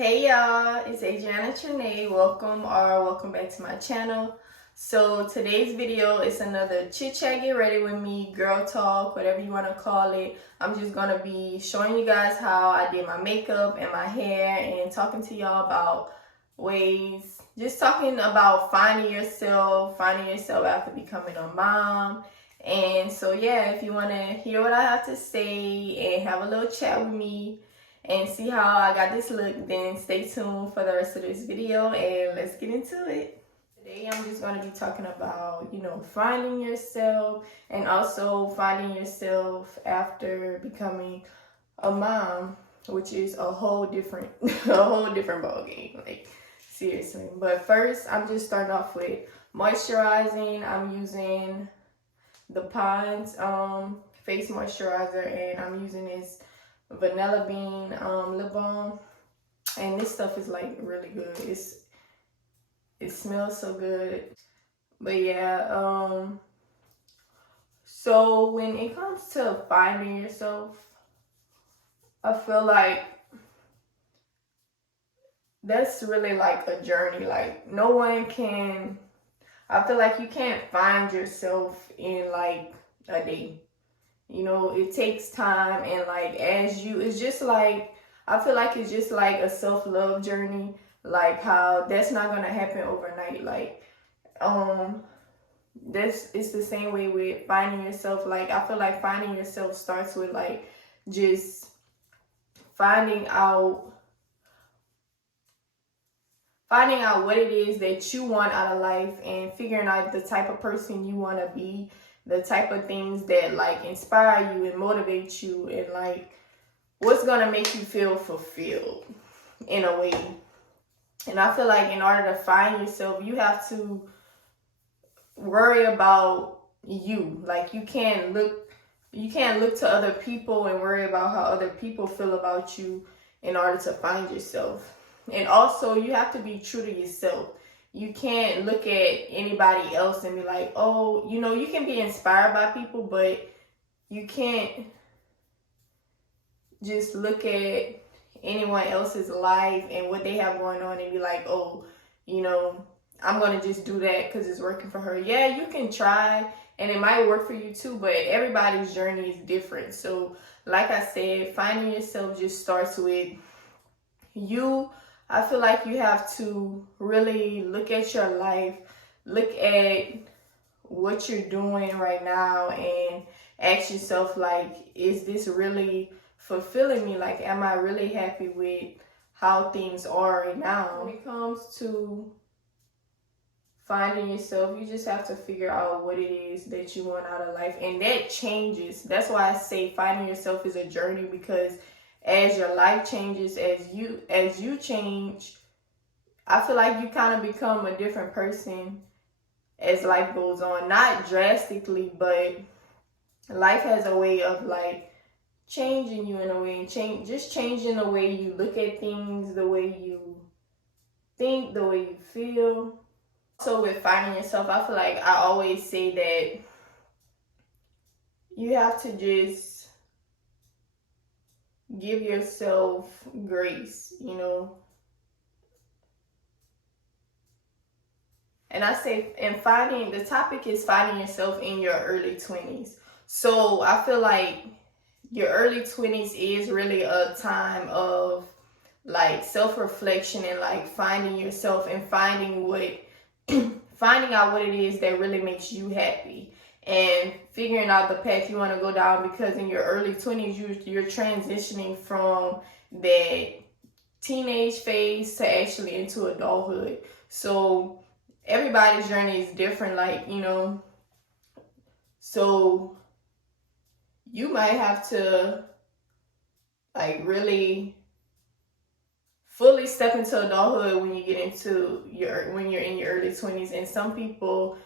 Hey y'all, it's Adrianna Trene. Welcome back to my channel. So today's video is another chit chat, get ready with me, girl talk, whatever you want to call it. I'm just gonna be showing you guys how I did my makeup and my hair and talking to y'all about ways, just talking about finding yourself after becoming a mom. And so yeah, if you want to hear what I have to say and have a little chat with me and see how I got this look, then stay tuned for the rest of this video and let's get into it. Today I'm just going to be talking about, finding yourself and also finding yourself after becoming a mom, which is a whole different ball game, like seriously. But first, I'm just starting off with moisturizing. I'm using the Pond's face moisturizer, and I'm using this vanilla bean lip balm, and this stuff is like really good. It smells so good. But yeah, so when it comes to finding yourself, I feel like that's really like a journey. Like no one can, I feel like you can't find yourself in like a day. It takes time, and like it's just like, I feel like it's just like a self-love journey, like how that's not gonna happen overnight. Like this it's the same way with finding yourself. Like I feel like finding yourself starts with like just finding out what it is that you want out of life, and figuring out the type of person you want to be, the type of things that like inspire you and motivate you, and like what's gonna make you feel fulfilled in a way. And I feel like in order to find yourself, you have to worry about you. Like you can't look to other people and worry about how other people feel about you in order to find yourself. And also you have to be true to yourself. You can't look at anybody else and be like, oh, you can be inspired by people, but you can't just look at anyone else's life and what they have going on and be like, oh, I'm going to just do that because it's working for her. Yeah, you can try and it might work for you too, but everybody's journey is different. So like I said, finding yourself just starts with you. I feel like you have to really look at your life, look at what you're doing right now, and ask yourself, like, is this really fulfilling me? Like, am I really happy with how things are right now? When it comes to finding yourself, you just have to figure out what it is that you want out of life, and that changes. That's why I say finding yourself is a journey, because as your life changes, as you change, I feel like you kind of become a different person as life goes on. Not drastically, but life has a way of like changing you in a way, and just changing the way you look at things, the way you think, the way you feel. So with finding yourself, I feel like I always say that you have to just give yourself grace, And I say, and the topic is finding yourself in your early 20s. So I feel like your early 20s is really a time of like self-reflection and like finding yourself and finding out what it is that really makes you happy, and figuring out the path you want to go down, because in your early 20s you're transitioning from that teenage phase to actually into adulthood. So everybody's journey is different, like, so you might have to like really fully step into adulthood when you're in your early 20s. And some people,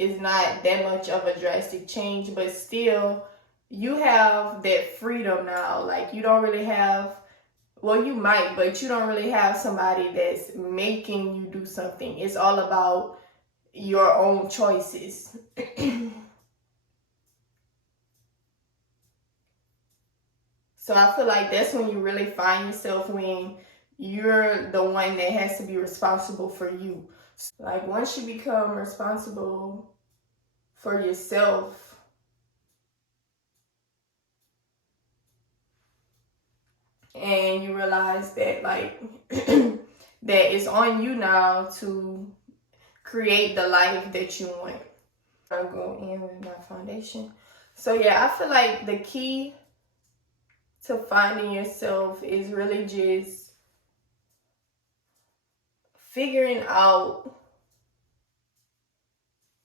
it's not that much of a drastic change, but still you have that freedom now. Like you don't really have, well, you might, but you don't really have somebody that's making you do something. It's all about your own choices. So I feel like that's when you really find yourself, when you're the one that has to be responsible for you. Like once you become responsible for yourself, and you realize that like that it's on you now to create the life that you want. I'll go in with my foundation. So yeah, I feel like the key to finding yourself is really just figuring out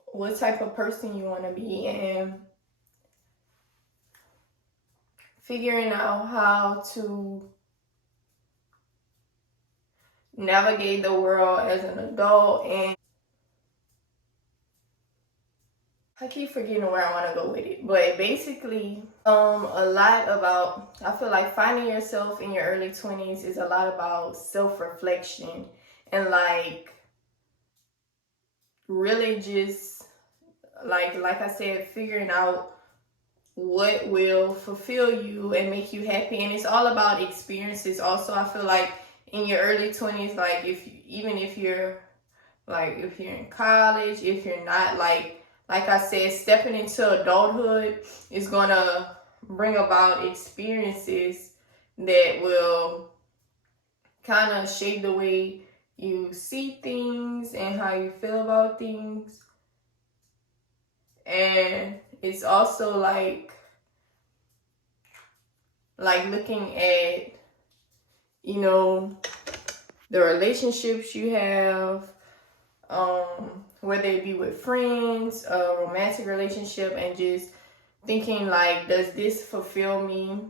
what type of person you want to be, and figuring out how to navigate the world as an adult. And I keep forgetting where I want to go with it, but basically a lot about, I feel like finding yourself in your early 20s is a lot about self-reflection, and like really just like I said, figuring out what will fulfill you and make you happy. And it's all about experiences also. I feel like in your early 20s, like even if you're in college, if you're not, like I said, stepping into adulthood is gonna bring about experiences that will kind of shape the way you see things and how you feel about things. And it's also like looking at, you know, the relationships you have, whether it be with friends, a romantic relationship, and just thinking like, does this fulfill me?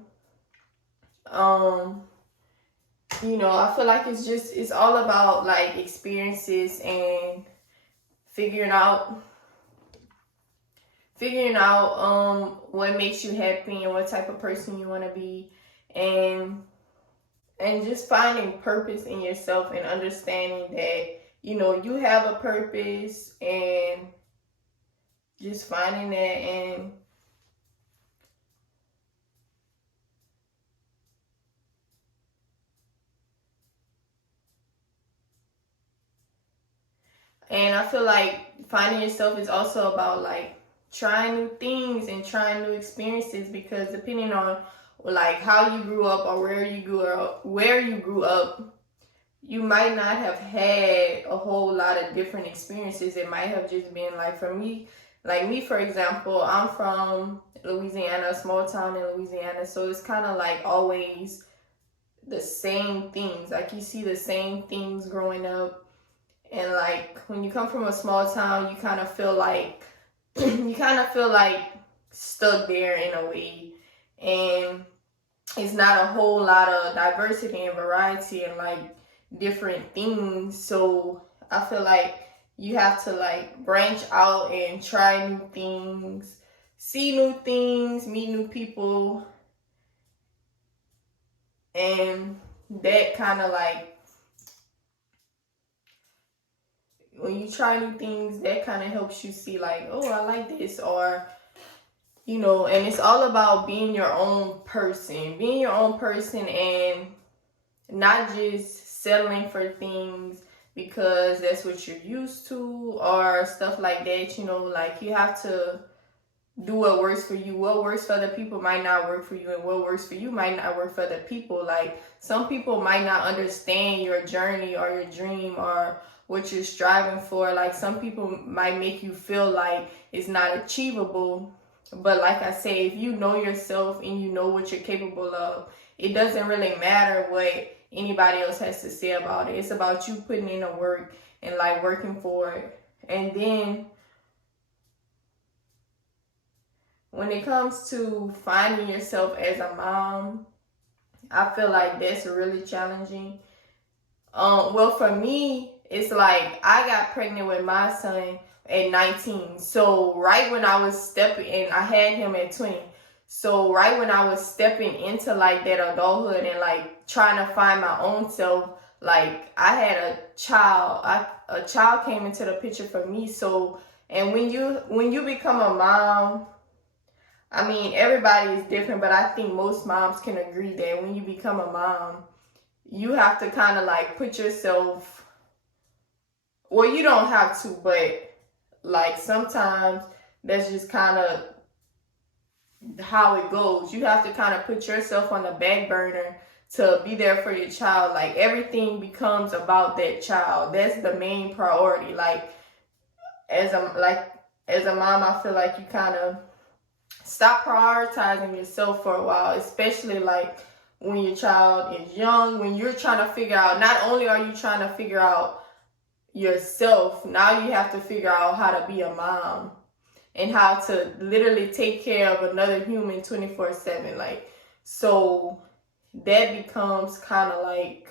You know, I feel like it's all about like experiences and figuring out what makes you happy and what type of person you want to be, and just finding purpose in yourself and understanding that, you know, you have a purpose, and just finding that. And I feel like finding yourself is also about like trying new things and trying new experiences, because depending on like how you grew up or where you grew up, you might not have had a whole lot of different experiences. It might have just been like, for me, for example, I'm from Louisiana, a small town in Louisiana, so it's kind of like always the same things. Like you see the same things growing up. And like when you come from a small town, you kind of feel like stuck there in a way, and it's not a whole lot of diversity and variety and like different things. So I feel like you have to like branch out and try new things, see new things, meet new people, and that kind of like, when you try new things, that kind of helps you see like, oh, I like this, or, you know. And it's all about being your own person, and not just settling for things because that's what you're used to or stuff like that. You know, like you have to do what works for you. What works for other people might not work for you, and what works for you might not work for other people. Like some people might not understand your journey or your dream or what you're striving for. Like some people might make you feel like it's not achievable. But like I say, if you know yourself and you know what you're capable of, it doesn't really matter what anybody else has to say about it. It's about you putting in the work and like working for it. And then when it comes to finding yourself as a mom, I feel like that's really challenging. Well, for me, it's like I got pregnant with my son at 19. So right when I was stepping in, I had him at 20. So right when I was stepping into like that adulthood and like trying to find my own self, like I had a child. A child came into the picture for me. So, and when you become a mom, I mean, everybody is different, but I think most moms can agree that when you become a mom, you have to kind of like put yourself, well, you don't have to, but like sometimes that's just kind of how it goes. You have to kind of put yourself on the back burner to be there for your child. Like everything becomes about that child. That's the main priority. Like as a mom, I feel like you kind of stop prioritizing yourself for a while, especially like when your child is young, when you're trying to figure out, not only are you trying to figure out yourself, now you have to figure out how to be a mom and how to literally take care of another human 24/7. Like, so that becomes kind of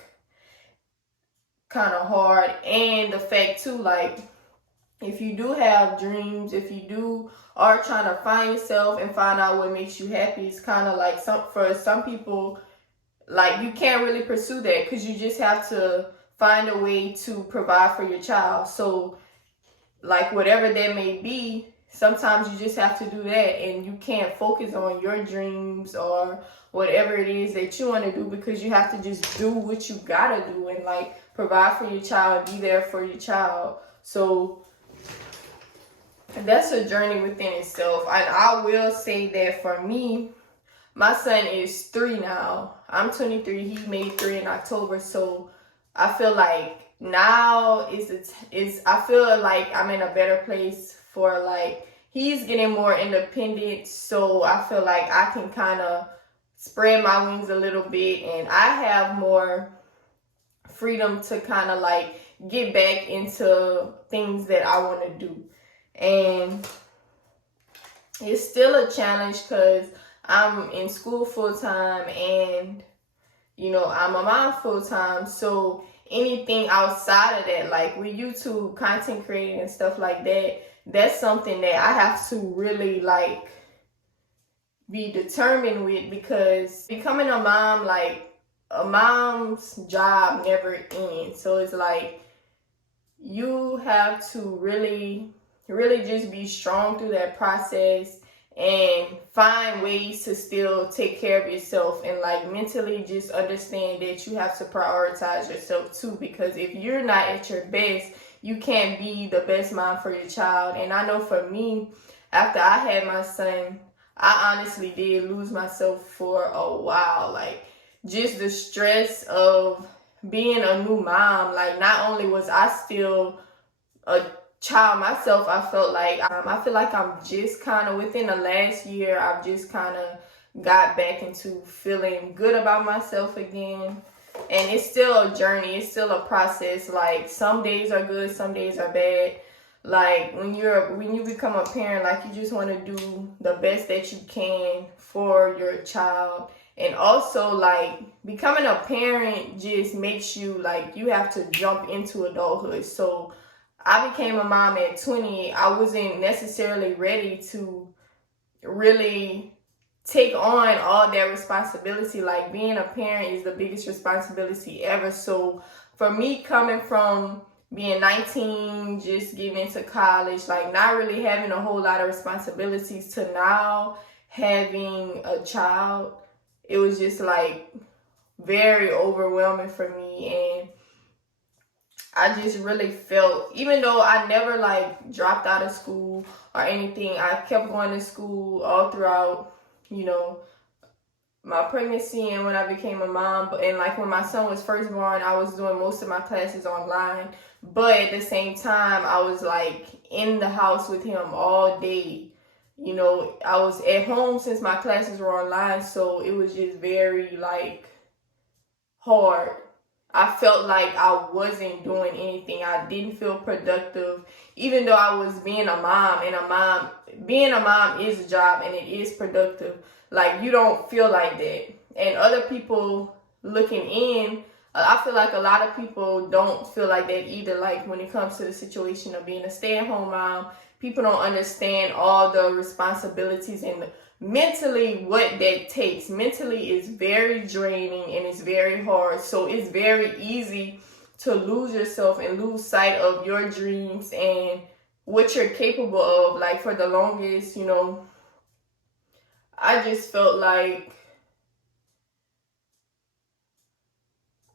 hard. And the fact too, like, if you do have dreams, if you do are trying to find yourself and find out what makes you happy, it's kind of like for some people, like you can't really pursue that because you just have to find a way to provide for your child. So like whatever that may be, sometimes you just have to do that, and you can't focus on your dreams or whatever it is that you want to do, because you have to just do what you gotta do and like provide for your child, be there for your child. So that's a journey within itself. And I will say that for me, my son is 3 now. I'm 23. He made 3 in October. So I feel like now I feel like I'm in a better place for like, he's getting more independent. So I feel like I can kind of spread my wings a little bit, and I have more freedom to kind of like get back into things that I want to do. And it's still a challenge because I'm in school full time, and you know, I'm a mom full time. So anything outside of that, like with YouTube, content creating and stuff like that, that's something that I have to really like be determined with, because becoming a mom, like a mom's job never ends. So it's like you have to really just be strong through that process and find ways to still take care of yourself, and like mentally just understand that you have to prioritize yourself too, because if you're not at your best, you can't be the best mom for your child. And I know for me, after I had my son, I honestly did lose myself for a while. Like just the stress of being a new mom, like not only was I still a child myself, I feel like I'm just kind of within the last year, I've just kind of got back into feeling good about myself again. And it's still a journey, it's still a process. Like some days are good, some days are bad. Like when you become a parent, like you just want to do the best that you can for your child. And also like becoming a parent just makes you like, you have to jump into adulthood. So I became a mom at 20. I wasn't necessarily ready to really take on all that responsibility. Like being a parent is the biggest responsibility ever. So for me, coming from being 19, just getting into college, like not really having a whole lot of responsibilities, to now having a child, it was just like very overwhelming for me. And I just really felt, even though I never like dropped out of school or anything, I kept going to school all throughout, you know, my pregnancy and when I became a mom. And like when my son was first born, I was doing most of my classes online. But at the same time, I was like in the house with him all day. You know, I was at home since my classes were online. So it was just very like hard. I felt like I wasn't doing anything. I didn't feel productive, even though I was being a mom. And being a mom is a job and it is productive. Like you don't feel like that. And other people looking in, I feel like a lot of people don't feel like that either. Like when it comes to the situation of being a stay-at-home mom, people don't understand all the responsibilities and mentally what that takes. Mentally is very draining and it's very hard. So it's very easy to lose yourself and lose sight of your dreams and what you're capable of. Like for the longest, you know, I just felt like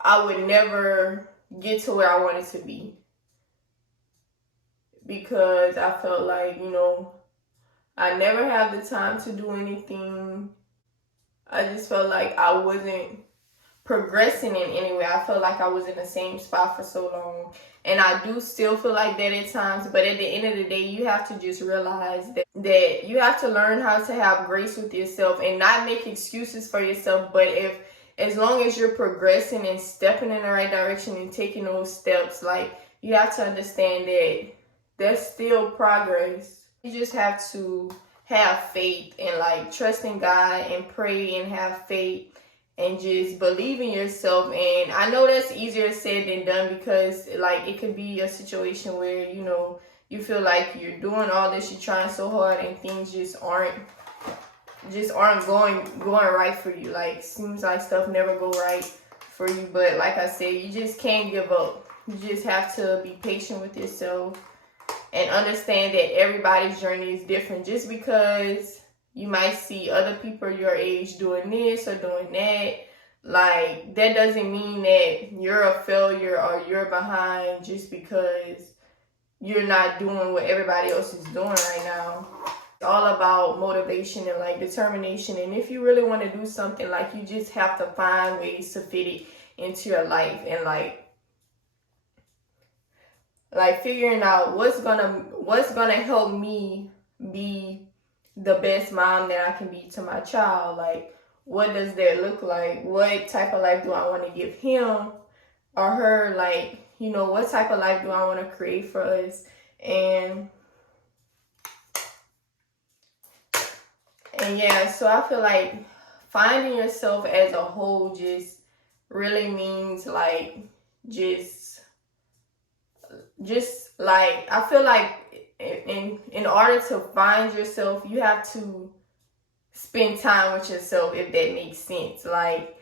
I would never get to where I wanted to be, because I felt like, I never have the time to do anything. I just felt like I wasn't progressing in any way. I felt like I was in the same spot for so long. And I do still feel like that at times, but at the end of the day, you have to just realize that you have to learn how to have grace with yourself and not make excuses for yourself. But as long as you're progressing and stepping in the right direction and taking those steps, like, you have to understand that there's still progress. You just have to have faith and like trust in God and pray and have faith and just believe in yourself. And I know that's easier said than done, because like it could be a situation where, you feel like you're doing all this, you're trying so hard, and things just aren't going right for you. Like, seems like stuff never go right for you. But like I said, you just can't give up. You just have to be patient with yourself and understand that everybody's journey is different. Just because you might see other people your age doing this or doing that, like, that doesn't mean that you're a failure or you're behind just because you're not doing what everybody else is doing right now. It's all about motivation and like determination. And if you really want to do something, like, you just have to find ways to fit it into your life, and like figuring out what's gonna help me be the best mom that I can be to my child. Like, what does that look like? What type of life do I want to give him or her? Like, what type of life do I want to create for us? And yeah, so I feel like finding yourself as a whole just really means like just like, I feel like in order to find yourself, you have to spend time with yourself, if that makes sense. Like,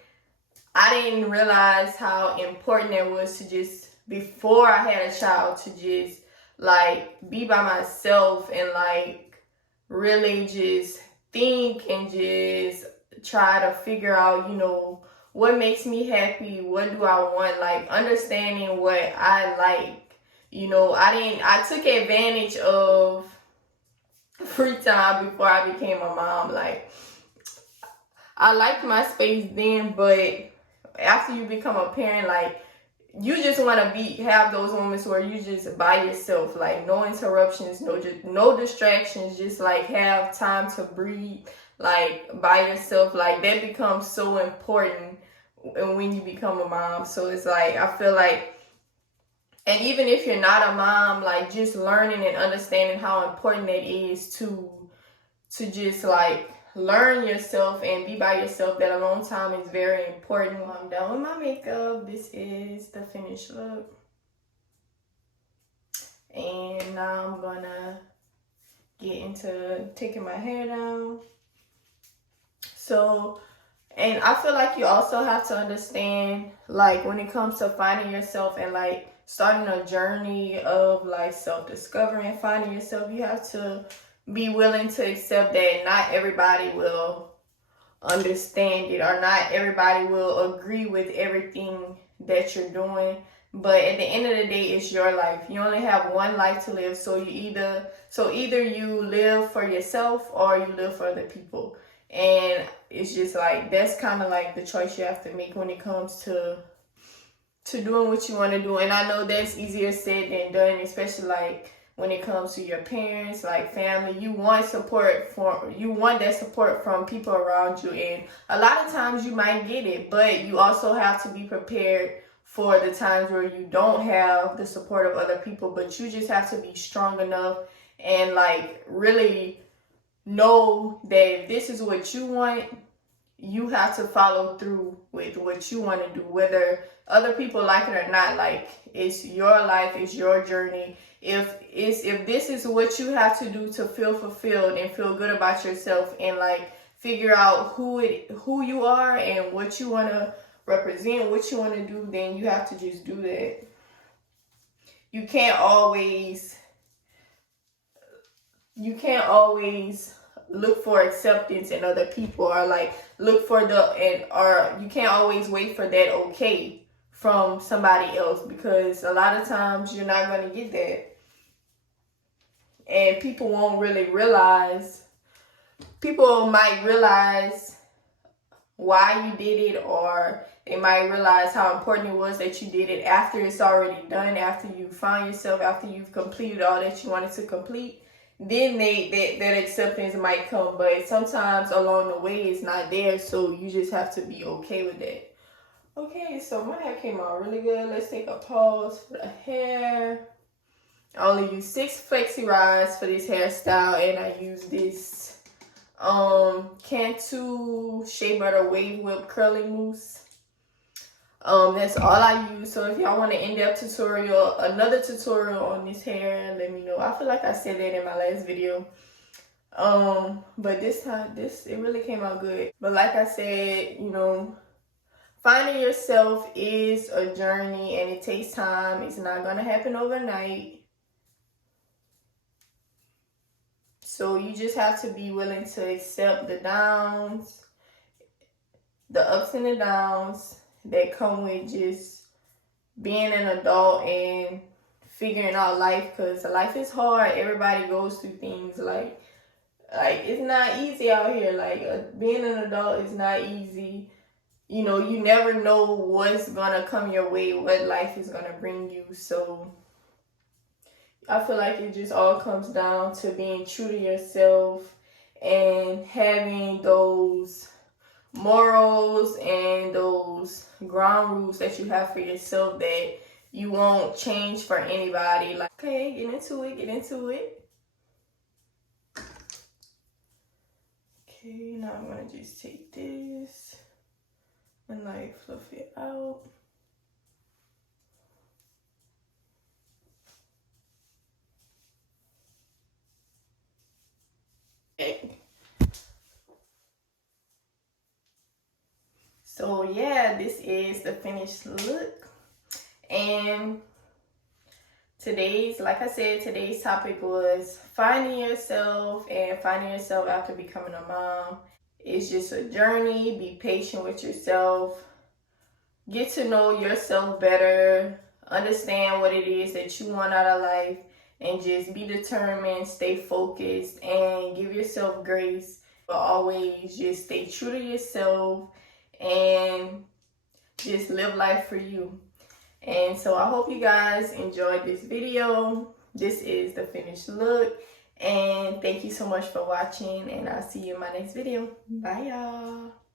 I didn't realize how important it was to just, before I had a child, to just like be by myself and like really just think and just try to figure out, what makes me happy, what do I want, like understanding what I like. I took advantage of free time before I became a mom. Like, I liked my space then, but after you become a parent, like, you just want to have those moments where you just by yourself, like no interruptions, no distractions, just like have time to breathe, like by yourself. Like, that becomes so important when you become a mom. So it's like, I feel like, and even if you're not a mom, like, just learning and understanding how important that is to just like learn yourself and be by yourself, that alone time is very important. I'm done with my makeup. This is the finished look. And now I'm gonna get into taking my hair down. So, and I feel like you also have to understand, like, when it comes to finding yourself and like starting a journey of like self-discovery and finding yourself, you have to be willing to accept that not everybody will understand it, or not everybody will agree with everything that you're doing. But at the end of the day, it's your life. You only have one life to live. So either you live for yourself or you live for other people. And it's just like, that's kind of like the choice you have to make when it comes to doing what you want to do. And I know that's easier said than done, especially like when it comes to your parents, like family. You want that support from people around you, and a lot of times you might get it, but you also have to be prepared for the times where you don't have the support of other people. But you just have to be strong enough and like really know that if this is what you want, you have to follow through with what you want to do, whether other people like it or not. Like, it's your life, it's your journey. If this is what you have to do to feel fulfilled and feel good about yourself, and like figure out who you are and what you want to represent, what you want to do, then you have to just do that. You can't always look for acceptance in other people, or like look for or you can't always wait for that okay from somebody else, because a lot of times you're not going to get that. And people won't really realize, people might realize why you did it, or they might realize how important it was that you did it after it's already done, after you found yourself, after you've completed all that you wanted to complete. Then that acceptance might come, but sometimes along the way it's not there, so you just have to be okay with that. Okay, so my hair came out really good. Let's take a pause for the hair. I only use 6 flexi rods for this hairstyle, and I use this Cantu Shea Butter Wave Whip Curling Mousse. That's all I use. So if y'all want an in-depth tutorial, another tutorial on this hair, let me know. I feel like I said that in my last video. But this time, it really came out good. But like I said, you know, finding yourself is a journey, and it takes time. It's not gonna happen overnight. So you just have to be willing to accept the downs, the ups and the downs that come with just being an adult and figuring out life, because life is hard. Everybody goes through things like it's not easy out here. Like being an adult is not easy. You know, you never know what's gonna come your way, what life is gonna bring you. So I feel like it just all comes down to being true to yourself and having those morals and those ground rules that you have for yourself that you won't change for anybody. Like, okay, get into it. Okay, now I'm gonna just take this and like fluff it out. Okay. So yeah, this is the finished look. And like I said, today's topic was finding yourself, and finding yourself after becoming a mom. It's just a journey. Be patient with yourself. Get to know yourself better. Understand what it is that you want out of life, and just be determined, stay focused, and give yourself grace. But always just stay true to yourself and just live life for you. And so I hope you guys enjoyed this video. This is the finished look, and thank you so much for watching, and I'll see you in my next video. Bye y'all.